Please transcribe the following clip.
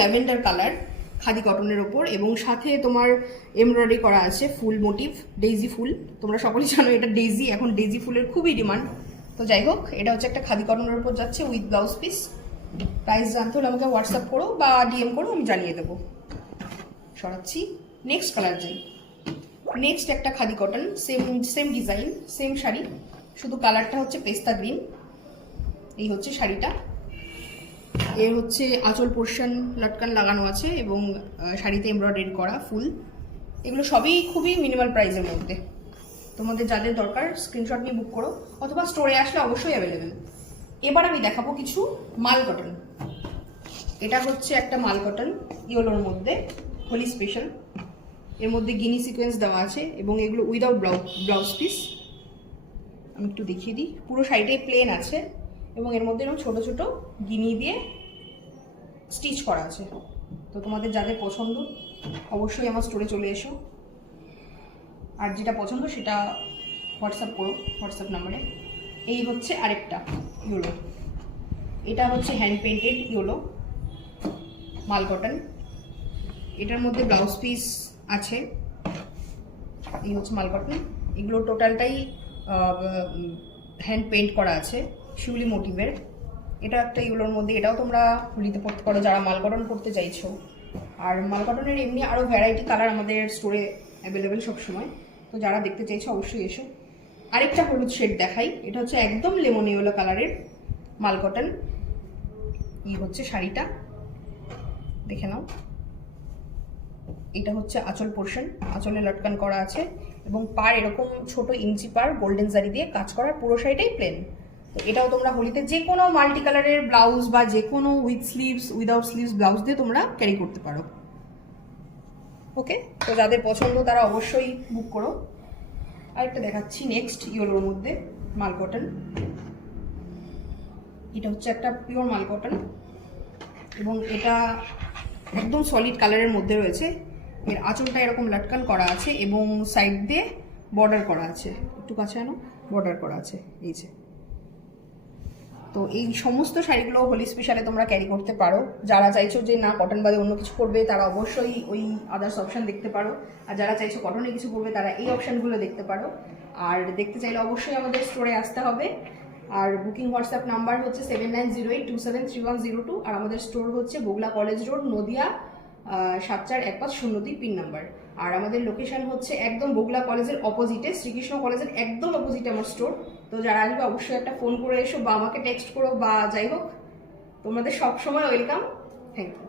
Lavender colour khadi কটনের ওপর, এবং সাথে তোমার এমব্রয়ডারি করা আছে ফুল মোটিভ, ডেইজি ফুল। তোমরা সকলেই জানো এটা ডেইজি, এখন ডেইজি ফুলের খুবই ডিমান্ড। তো যাই হোক, এটা হচ্ছে একটা খাদি কটনের ওপর যাচ্ছে উইথ ব্লাউজ পিস। প্রাইস জানতে হলে আমাকে হোয়াটসঅ্যাপ করো বা ডিএম করো, আমি জানিয়ে দেবো। সরাচ্ছি, নেক্সট কালার যাই। নেক্সট একটা khadi cotton, same design, same sari, শুধু কালারটা হচ্ছে পেস্তা গ্রিন। এই হচ্ছে শাড়িটা, এর হচ্ছে আঁচল পোর্শন লটকান লাগানো আছে এবং শাড়িতে এমব্রয়ডারি করা ফুল। এগুলো সবই খুবই মিনিমাল প্রাইসের মধ্যে। তোমাদের যাদের দরকার স্ক্রিনশট নিয়ে বুক করো, অথবা স্টোরে আসলে অবশ্যই অ্যাভেলেবেল। এবার আমি দেখাবো কিছু মাল কটন। এটা হচ্ছে একটা মাল কটন ইয়েলোর মধ্যে, হোলি স্পেশাল। এর মধ্যে গিনি সিকোয়েন্স দেওয়া আছে এবং এগুলো উইদাউট ব্লাউজ পিস। আমি একটু দেখিয়ে দিই, পুরো শাড়িটাই প্লেন আছে এবং এর মধ্যে এরকম ছোটো ছোটো গিনি দিয়ে স্টিচ করা আছে। তো তোমাদের যাদের পছন্দ অবশ্যই আমার স্টোরে চলে এসো, আর যেটা পছন্দ সেটা হোয়াটসঅ্যাপ করো হোয়াটসঅ্যাপ নাম্বারে। এই হচ্ছে আরেকটা ইয়েলো, এটা হচ্ছে হ্যান্ড পেন্টেড ইয়েলো মাল কটন। এটার মধ্যে ব্লাউজ পিস আছে। এই হচ্ছে মাল কটন, এগুলো টোটালটাই হ্যান্ড পেন্ট করা আছে শিউলি মোটিভের। এটা একটা ইউলোর মধ্যে, এটাও তোমরা হোলিতে পরতে পারো যারা মাল কটন পরতে চাইছো। আর মাল কটনের এমনি আরও ভ্যারাইটি কালার আমাদের স্টোরে অ্যাভেলেবেল সবসময়, তো যারা দেখতে চাইছো অবশ্যই এসো। আরেকটা হলুদ শেড দেখাই, এটা হচ্ছে একদম লেমন ইয়েলো কালারের মাল কটন। এই হচ্ছে শাড়িটা, দেখে নাও। এটা হচ্ছে আঁচল পোর্শন, আঁচলে লটকান করা আছে এবং পার এরকম ছোট ইঞ্চি পার গোল্ডেন জারি দিয়ে কাজ করা, পুরো শাড়িটাই প্লেন। তো এটাও তোমরা হোলিতে যে কোনো মাল্টি কালারের ব্লাউজ বা যে কোনো with sleeves without sleeves blouse দিয়ে তোমরা ক্যারি করতে পারো। ওকে, তো যাদের পছন্দ তারা অবশ্যই বুক করো। আরেকটা দেখাচ্ছি নেক্সট ইয়েলোর মধ্যে মাল কটন। এটা হচ্ছে একটা পিওর মাল কটন এবং এটা একদম সলিড কালারের মধ্যে রয়েছে। এর আঁচলটা এরকম লটকান করা আছে এবং সাইড দিয়ে বর্ডার করা আছে, একটু কাছে আনো, বর্ডার করা আছে এই যে। তো এই সমস্ত শাড়িগুলো হোলি স্পেশালে তোমরা ক্যারি করতে পারো। যারা চাইছো যে না কটন বাদে অন্য কিছু করবে তারা অবশ্যই ওই আদার্স অপশান দেখতে পারো, আর যারা চাইছো কটনে কিছু করবে তারা এই অপশানগুলো দেখতে পারো। আর দেখতে চাইলে অবশ্যই আমাদের স্টোরে আসতে হবে। আর বুকিং হোয়াটসঅ্যাপ নাম্বার হচ্ছে 7908273102, আর আমাদের স্টোর হচ্ছে Bagula college road, Nadia 741502 pin number. আর আমাদের লোকেশন হচ্ছে একদম বগুলা কলেজের অপোজিটে, শ্রীকৃষ্ণ কলেজের একদম অপোজিটে আমার স্টোর। তো যারা আসবে অবশ্যই একটা ফোন করে এসো বা আমাকে টেক্সট করো বা যাই হোক, তোমাদের সবসময় ওয়েলকাম। Thank you.